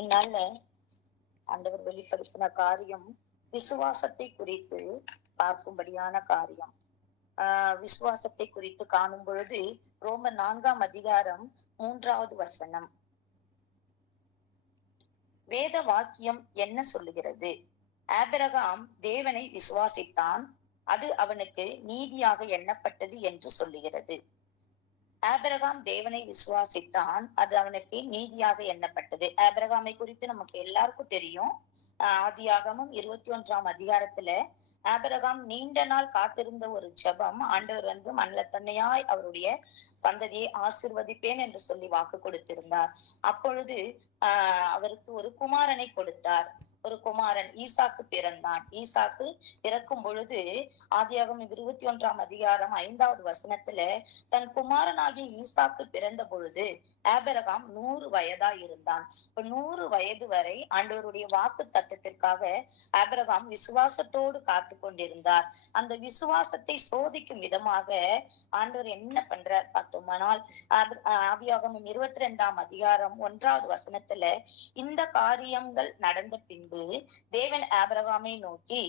என்னால ஆண்டவர் வெளிப்படுத்தின காரியம் விசுவாசத்தை குறித்து பார்க்கும்படியான காரியம். விசுவாசத்தை குறித்து காணும் பொழுது ரோமர் 4ஆம் அதிகாரம் 3வது வசனம். வேத வாக்கியம் என்ன சொல்லுகிறது? ஆபிரகாம் தேவனை விசுவாசித்தான், அது அவனுக்கு நீதியாக எண்ணப்பட்டது என்று சொல்லுகிறது. ஆபிரகாம் தேவனை விசுவாசித்தான், அது அவனுக்கு நீதியாக எண்ணப்பட்டது. ஆபிரகாமை குறித்து நமக்கு எல்லாருக்கும் தெரியும். ஆதியாகமம் 21ஆம் அதிகாரத்துல ஆபிரகாம் நீண்ட நாள் காத்திருந்த ஒரு ஜெபம், ஆண்டவர் மண்ல தன்னையாய் அவருடைய சந்ததியை ஆசிர்வதிப்பேன் என்று சொல்லி வாக்கு கொடுத்திருந்தார். அப்பொழுது அவருக்கு ஒரு குமாரனை கொடுத்தார். ஒரு குமாரன் ஈசாக்கு பிறந்தான். ஈசாக்கு பிறக்கும் பொழுது ஆதியாகமம் 21ஆம் அதிகாரம் 5வது வசனத்துல தன் குமாரனாகிய ஈசாக்கு பிறந்த பொழுது ஆபிரகாம் 100 வயதா இருந்தான். 100 வயது வரை ஆண்டவருடைய வாக்கு தத்தத்திற்காக ஆபிரகாம் விசுவாசத்தோடு காத்து கொண்டிருந்தார். அந்த விசுவாசத்தை சோதிக்கும் விதமாக ஆண்டவர் என்ன பண்றார் பார்த்தோமானால், ஆதியாகமம் 22ஆம் அதிகாரம் 1வது வசனத்துல இந்த காரியங்கள் நடந்த பின்பு தேவன் ஆபிரகாமை நோக்கி,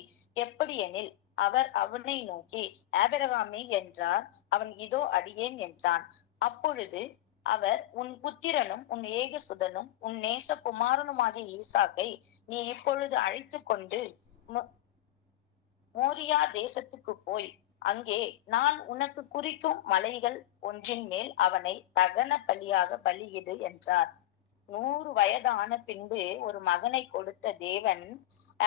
எப்படி எனில் அவர் அவனை நோக்கி ஆபிரகாமே என்றார். அவன் இதோ அடியேன் என்றான். அப்பொழுது அவர், உன் புத்திரனும் உன் ஏகசுதனும் உன் நேச குமாரனுமாகிய ஈசாக்கை நீ இப்பொழுது அழைத்து கொண்டு மோரியா தேசத்துக்கு போய் அங்கே நான் உனக்கு குறிக்கும் மலைகள் ஒன்றின் மேல் அவனை தகன பலியாக பலியிடு என்றார். 100 வயதான பின்பு ஒரு மகனை கொடுத்த தேவன்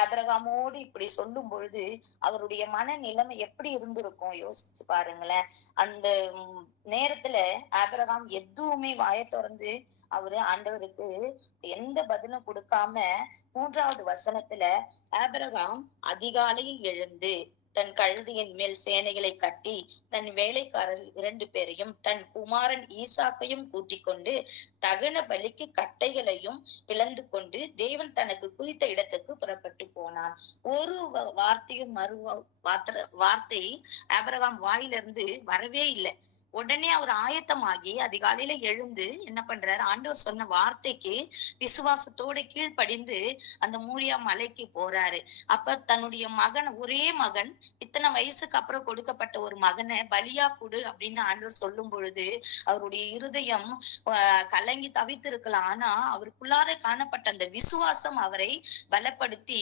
ஆபிரகாமோடு இப்படி சொல்லும் பொழுது அவருடைய மன நிலைமை எப்படி இருந்திருக்கும் யோசிச்சு பாருங்களேன். அந்த நேரத்துல ஆபிரகாம் எதுவுமே வாயை திறந்து அவரு ஆண்டவருக்கு எந்த பதிலும் கொடுக்காம 3வது வசனத்துல ஆபிரகாம் அதிகாலையில் எழுந்து தன் கழுதையின் மேல் சேனைகளை கட்டி தன் வேலைக்காரர் 2 பேரையும் தன் குமாரன் ஈசாக்கையும் கூட்டிக் கொண்டு தகன பலிக்கு கட்டைகளையும் பிளந்து கொண்டு தேவன் தனக்கு குறித்த இடத்துக்கு புறப்பட்டு போனான். ஒரு வார்த்தையும் வார்த்தை ஆபிரகாம் வாயிலிருந்து வரவே இல்லை. உடனே அவர் ஆயத்தமாகி அதிகாலையில எழுந்து என்ன பண்றாரு, ஆண்டவர் சொன்ன வார்த்தைக்கு விசுவாசத்தோட கீழ்ப்படிந்து அந்த மூரியா மலைக்கு போறாரு. அப்ப தன்னுடைய மகன், ஒரே மகன், இத்தனை வயசுக்கு அப்புறம் கொடுக்கப்பட்ட ஒரு மகனை பலியா கொடு அப்படின்னு ஆண்டவர் சொல்லும் பொழுது அவருடைய இருதயம் கலங்கி தவித்திருக்கலாம். ஆனா அவருக்குள்ளார காணப்பட்ட அந்த விசுவாசம் அவரை பலப்படுத்தி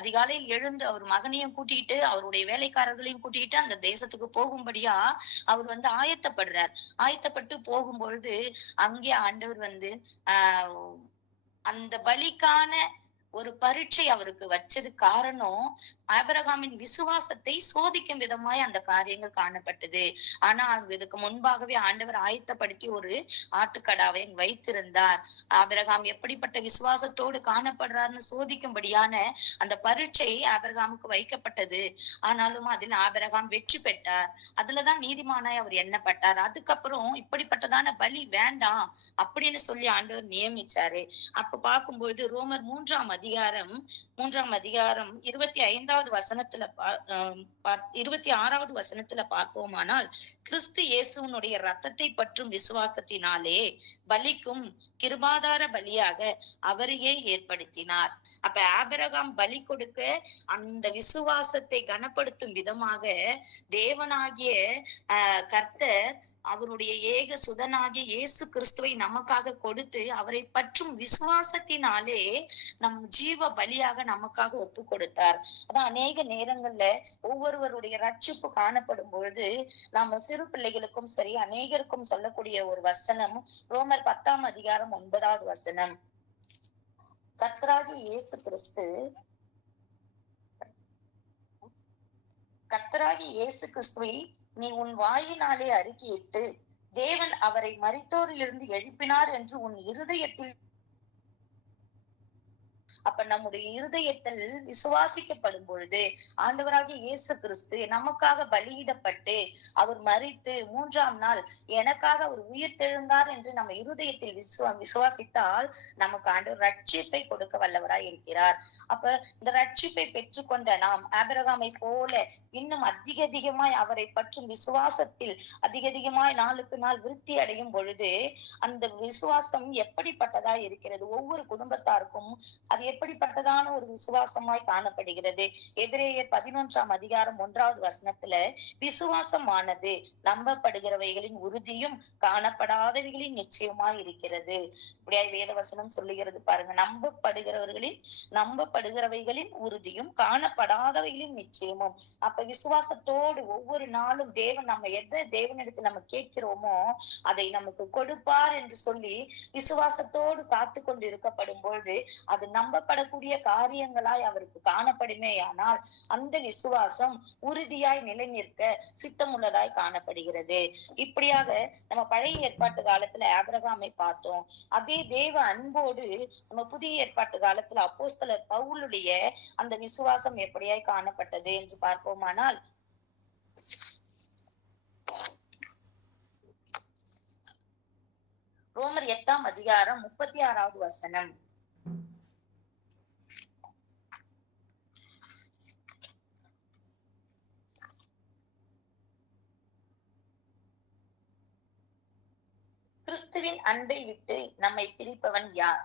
அதிகாலையில் எழுந்து அவர் மகனையும் கூட்டிட்டு அவருடைய வேலைக்காரர்களையும் கூட்டிட்டு அந்த தேசத்துக்கு போகும்படியா அவர் ஆயத்தப்பட்டு போகும்பொழுது அங்கே ஆண்டவர் அந்த பலிக்கான ஒரு பரீட்சை அவருக்கு வச்சது காரணம் ஆபிரகாமின் விசுவாசத்தை சோதிக்கும் விதமாய் அந்த காரியங்கள் காணப்பட்டது. ஆனா இதுக்கு முன்பாகவே ஆண்டவர் ஆயத்தப்படுத்தி ஒரு ஆட்டுக்கடாவை வைத்திருந்தார். ஆபிரகாம் எப்படிப்பட்ட விசுவாசத்தோடு காணப்படுறாருன்னு சோதிக்கும்படியான அந்த பரீட்சை ஆபிரகாமுக்கு வைக்கப்பட்டது. ஆனாலும் அதில் ஆபிரகாம் வெற்றி பெற்றார். அதுலதான் நீதிமானாய் அவர் எண்ணப்பட்டார். அதுக்கப்புறம் இப்படிப்பட்டதான பலி வேண்டாம் அப்படின்னு சொல்லி ஆண்டவர் நியமிச்சாரு. அப்ப பார்க்கும்பொழுது ரோமர் 3ஆம் அதிகாரம் 25வது வசனத்துல 26வது வசனத்துல பார்ப்போமானால், கிறிஸ்து இயேசுனுடைய ரத்தத்தை பற்றும் விசுவாசத்தினாலே பலிக்கும் கிருபாதார பலியாக அவரையே ஏற்படுத்தினார். அப்ப ஆபிரகாம் பலி கொடுக்க அந்த விசுவாசத்தை கனப்படுத்தும் விதமாக தேவனாகிய கர்த்தர் அவருடைய ஏக சுதனாகிய இயேசு கிறிஸ்துவை நமக்காக கொடுத்து அவரை பற்றும் விசுவாசத்தினாலே நம் ஜீவ பலியாக நமக்காக ஒப்பு கொடுத்தார். அதான் அநேக நேரங்கள்ல ஒவ்வொருவருடைய ரட்சிப்பு காணப்படும் பொழுது நாம சிறு பிள்ளைகளுக்கும் சரி அநேகருக்கும் சொல்லக்கூடிய ஒரு வசனம் ரோமர் 10ஆம் அதிகாரம் 9வது வசனம். கர்த்தராகிய இயேசு கிறிஸ்துவை நீ உன் வாயினாலே அறிக்கையிட்டு தேவன் அவரை மரித்தோரிலிருந்து எழுப்பினார் என்று உன் இருதயத்தில் அப்ப நம்முடைய இருதயத்தில் விசுவாசிக்கப்படும் பொழுது ஆண்டவராகிய இயேசு கிறிஸ்து நமக்காக பலியிடப்பட்டு அவர் மரித்து 3ஆம் நாள் எனக்காக அவர் உயிர் தெழுந்தார் என்று நம்ம இருதயத்தில் விசுவாசித்தால் நமக்கு ஆண்டவர் ரட்சிப்பை கொடுக்க வல்லவராய் இருக்கிறார். அப்ப இந்த ரட்சிப்பை பெற்றுக்கொண்ட நாம் ஆபிரகாமை போல இன்னும் அதிகமாய் அவரை பற்றும் விசுவாசத்தில் அதிகமாய் நாளுக்கு நாள் விருத்தி அடையும் பொழுது அந்த விசுவாசம் எப்படிப்பட்டதா இருக்கிறது, ஒவ்வொரு குடும்பத்தாருக்கும் அது எப்படிப்பட்டதான ஒரு விசுவாசமாய் காணப்படுகிறது. எபிரேயர் 11ஆம் அதிகாரம் 1வது வசனத்துல விசுவாசமானது நம்பப்படுகிறவைகளின் உறுதியும் காணப்படாதவைகளின் நிச்சயமாய் இருக்கிறது. இப்படியா வேத வசனம் சொல்லுகிறது பாருங்க. நம்பப்படுகிறவைகளின் உறுதியும் காணப்படாதவைகளின் நிச்சயமும். அப்ப விசுவாசத்தோடு ஒவ்வொரு நாளும் தேவன் நம்ம எதை தேவனிடத்தில் நம்ம கேட்கிறோமோ அதை நமக்கு கொடுப்பார் என்று சொல்லி விசுவாசத்தோடு காத்து கொண்டு இருக்கப்படும் பொழுது அது நம்பப்படக்கூடிய காரியங்களாய் அவருக்கு காணப்படுமே. ஆனால் அந்த விசுவாசம் உறுதியாய் நிலை நிற்க சித்தமுள்ளதாய் காணப்படுகிறது. இப்படியாக நம்ம பழைய ஏற்பாட்டு காலத்துல ஆபிரகாமை பார்த்தோம். அதே தேவ அன்போடு நம்ம புதிய ஏற்பாட்டு காலத்துல அப்போஸ்தலர் பவுலுடைய அந்த விசுவாசம் எப்படியாய் காணப்பட்டது என்று பார்ப்போமானால் ரோமர் 8ஆம் அதிகாரம் 36வது வசனம். கிறிஸ்துவின் அன்பை விட்டு நம்மை பிரிப்பவன் யார்?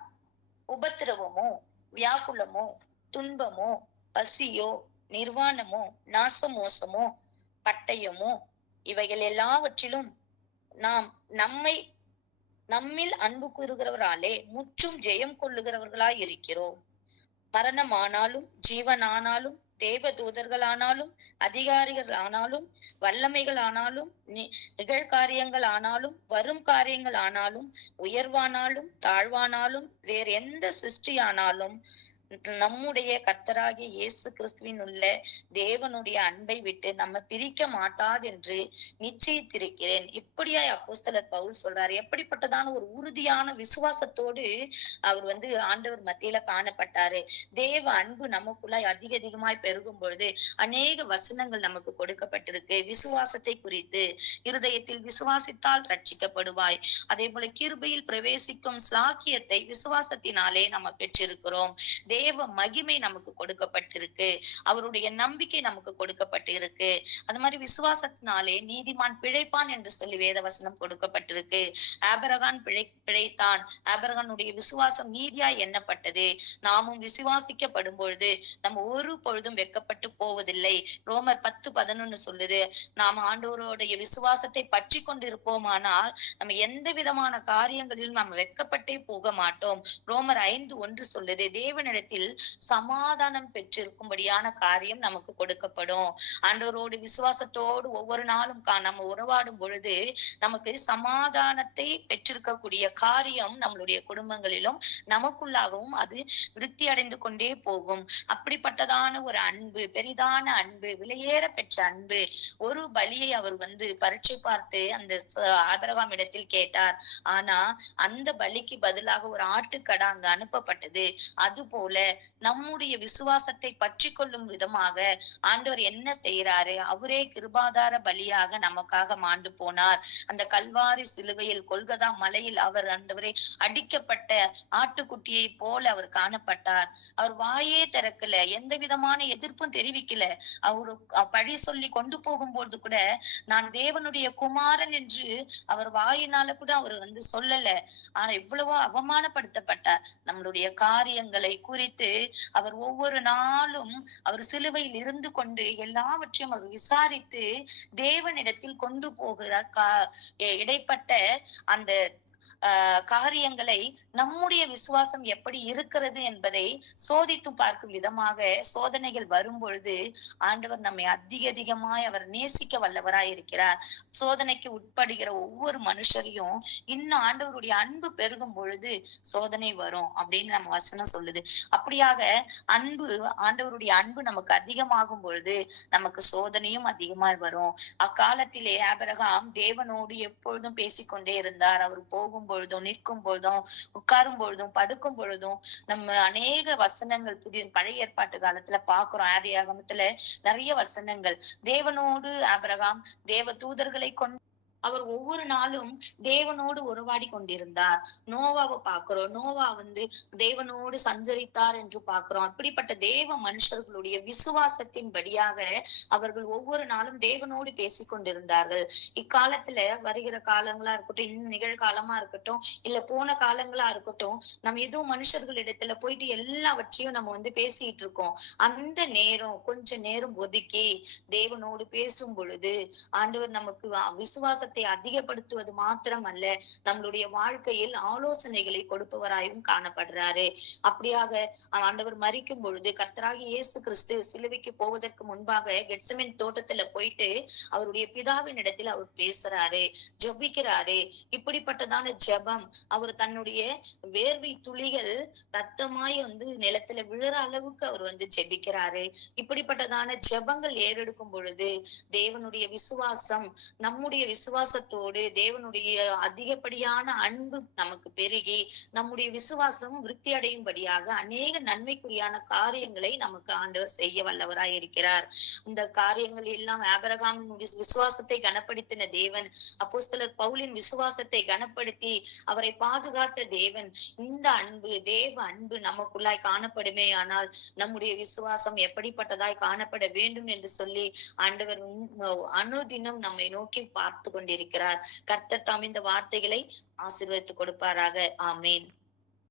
உபத்திரவமோ, வியாக்குலமோ, துன்பமோ, பசியோ, நிர்வாணமோ, நாசமோசமோ, பட்டயமோ, இவைகள் எல்லாவற்றிலும் நாம் நம்மில் அன்பு கூறுகிறவராலே முற்றும் ஜெயம் கொள்ளுகிறவர்களாய் இருக்கிறோம். மரணமானாலும் ஜீவனானாலும் தேவதூதர்களானாலும் அதிகாரிகள் ஆனாலும் வல்லமைகள் ஆனாலும் நிகழ்காரியங்கள் ஆனாலும் வரும் காரியங்கள் ஆனாலும் உயர்வானாலும் தாழ்வானாலும் வேற எந்த சிருஷ்டியானாலும் நம்முடைய கர்த்தராகிய இயேசு கிறிஸ்துவின் உள்ள தேவனுடைய அன்பை விட்டு நம்ம பிரிக்க மாட்டாது என்று நிச்சயித்திருக்கிறேன். இப்படியா அப்போஸ்தலர் பவுல் சொல்றாரு. எப்படிப்பட்டதான ஒரு உறுதியான விசுவாசத்தோடு அவர் ஆண்டவர் மத்தியில காணப்பட்டாரு. தேவ அன்பு நமக்குள்ளாய் அதிகமாய் பெருகும் பொழுது அநேக வசனங்கள் நமக்கு கொடுக்கப்பட்டிருக்கு. விசுவாசத்தை குறித்து இருதயத்தில் விசுவாசித்தால் ரட்சிக்கப்படுவாய். அதே போல கிருபையில் பிரவேசிக்கும் ஸ்லாக்கியத்தை விசுவாசத்தினாலே நம்ம பெற்றிருக்கிறோம். தேவ மகிமை நமக்கு கொடுக்கப்பட்டிருக்கு. அவருடைய நம்பிக்கை நமக்கு கொடுக்கப்பட்டிருக்கு. அது மாதிரி விசுவாசத்தினாலே நீதிமான் பிழைப்பான் என்று சொல்லி வேதவசனம் கொடுக்கப்பட்டிருக்கு. ஆபிரகாம் பிழைத்தான். ஆபிரகாமுடைய விசுவாசம் நீதியாய் எண்ணப்பட்டது. நாமும் விசுவாசிக்கப்படும் பொழுது நம்ம ஒரு பொழுதும் வெட்கப்பட்டு போவதில்லை. ரோமர் 10:11 சொல்லுது, நாம் ஆண்டவருடைய விசுவாசத்தை பற்றி கொண்டிருப்போமானால் நம்ம எந்த விதமான காரியங்களிலும் நம்ம வெட்கப்பட்டே போக மாட்டோம். ரோமர் 5:1 சொல்லுது, தேவனிடத்தில் சமாதானம் பெற்றிருக்கும்படியான காரியம் நமக்கு கொடுக்கப்படும். ஆண்டவரோடு விசுவாசத்தோடு ஒவ்வொரு நாளும் நம்ம உறவாடும் பொழுது நமக்கு சமாதானத்தை பெற்றிருக்கக்கூடிய காரியம் நம்மளுடைய குடும்பங்களிலும் நமக்குள்ளாகவும் அது விருத்தி அடைந்து கொண்டே போகும். அப்படிப்பட்டதான ஒரு அன்பு, பெரிதான அன்பு, விலையேற பெற்ற அன்பு. ஒரு பலியை அவர் பரீட்சை பார்த்து அந்த ஆபிரகாம் இடத்தில் கேட்டார். ஆனா அந்த பலிக்கு பதிலாக ஒரு ஆட்டுக்கடா அங்கு அனுப்பப்பட்டது. அது போல நம்முடைய விசுவாசத்தை பற்றி கொள்ளும் விதமாக ஆண்டவர் என்ன செய்யறாரு? அவரே கிருபாதார பலியாக நமக்காக மாண்டு போனார். அந்த கல்வாரி சிலுவையில் கொல்கதா மலையில் அவர் ஆண்டவரே அடிக்கப்பட்ட ஆட்டுக்குட்டியை போல அவர் காணப்பட்டார். அவர் வாயே திறக்கல, எந்த விதமான எதிர்ப்பும் தெரிவிக்கல. அவரு பழி சொல்லி கொண்டு போகும்போது கூட நான் தேவனுடைய குமாரன் என்று அவர் வாயினால கூட அவர் சொல்லல. ஆனா இவ்வளவோ அவமானப்படுத்தப்பட்டார். நம்மளுடைய காரியங்களை குறித்து அவர் ஒவ்வொரு நாளும் அவர் சிலுவையில் இருந்து கொண்டு எல்லாவற்றையும் அவர் விசாரித்து தேவனிடத்தில் கொண்டு போகிற இடைப்பட்ட அந்த காரியங்களை நம்முடைய விசுவாசம் எப்படி இருக்கிறது என்பதை சோதித்து பார்க்கும் விதமாக சோதனைகள் வரும் பொழுது ஆண்டவர் நம்மை அதிகமாய் அவர் நேசிக்க வல்லவராய் இருக்கிறார். சோதனைக்கு உட்படுகிற ஒவ்வொரு மனுஷரையும் இன்னும் ஆண்டவருடைய அன்பு பெருகும் பொழுது சோதனை வரும் அப்படின்னு நம்ம வசனம் சொல்லுது. அப்படியாக அன்பு, ஆண்டவருடைய அன்பு நமக்கு அதிகமாகும் பொழுது நமக்கு சோதனையும் அதிகமாய் வரும். அக்காலத்திலே ஆபிரகாம் தேவனோடு எப்பொழுதும் பேசிக்கொண்டே இருந்தார். அவர் போகும் பொழுதும், நிற்கும் பொழுதும், உட்காரும் பொழுதும், படுக்கும் பொழுதும் நம்ம அநேக வசனங்கள் பழைய ஏற்பாட்டு காலத்துல பார்க்கிறோம். ஆதியாகமத்துல நிறைய வசனங்கள். தேவனோடு ஆபிரகாம் தேவ தூதர்களை கொண்டு அவர் ஒவ்வொரு நாளும் தேவனோடு உறவாடி கொண்டிருந்தார். நோவாவை பார்க்கிறோம். நோவா தேவனோடு சஞ்சரித்தார் என்று பார்க்கிறோம். அப்படிப்பட்ட தேவ மனுஷர்களுடைய விசுவாசத்தின்படியாக அவர்கள் ஒவ்வொரு நாளும் தேவனோடு பேசிக் கொண்டிருந்தார்கள். இக்காலத்துல வருகிற காலங்களா இருக்கட்டும், இன்னும் நிகழ்காலமா இருக்கட்டும், இல்ல போன காலங்களா இருக்கட்டும், நம்ம எதுவும் மனுஷர்களிடத்துல போயிட்டு எல்லாவற்றையும் நம்ம பேசிட்டு இருக்கோம். அந்த நேரம் கொஞ்ச நேரம் ஒதுக்கி தேவனோடு பேசும் பொழுது ஆண்டவர் நமக்கு விசுவாசத்தை அதிகப்படுத்துவது மாத்திரம் அல்ல, நம்மளுடைய வாழ்க்கையில் ஆலோசனைகளை கொடுப்பவராயும் காணப்படுறாரு. அப்படியாக ஆண்டவர் மரிக்கும் பொழுது கர்த்தராகிய இயேசு கிறிஸ்து சிலுவைக்கு போவதற்கு முன்பாக கெத்செமனே தோட்டத்துல போயிட்டு அவருடைய பிதாவின் இடத்தில் அவர் பேசுறாரு, ஜெபிக்கிறாரு. இப்படிப்பட்டதான ஜெபம், அவர் தன்னுடைய வேர்வை துளிகள் ரத்தமாய் நிலத்துல விழுற அளவுக்கு அவர் ஜெபிக்கிறாரு. இப்படிப்பட்டதான ஜெபங்கள் ஏறெடுக்கும் பொழுது தேவனுடைய விசுவாசம், நம்முடைய விசுவாசத்தோடு தேவனுடைய அதிகப்படியான அன்பு நமக்கு பெருகி நம்முடைய விசுவாசம் விருத்தி அடையும்படியாக அநேக நன்மைக்குரியான காரியங்களை நமக்கு ஆண்டவர் செய்ய வல்லவராய் இருக்கிறார். இந்த காரியங்கள் எல்லாம் ஆபிரகாமின் விசுவாசத்தை கனப்படுத்தின தேவன், அப்போஸ்தலர் பவுலின் விசுவாசத்தை கனப்படுத்தி அவரை பாதுகாத்த தேவன். இந்த அன்பு, தேவ அன்பு நமக்குள்ளாய் காணப்படுமே ஆனால் நம்முடைய விசுவாசம் எப்படிப்பட்டதாய் காணப்பட வேண்டும் என்று சொல்லி ஆண்டவர் அனுதினம் நம்மை நோக்கி பார்த்து கொண்டிருக்கிறார். கர்த்தர் தாம் இந்த வார்த்தைகளை ஆசீர்வதித்து கொடுப்பாராக. ஆமேன்.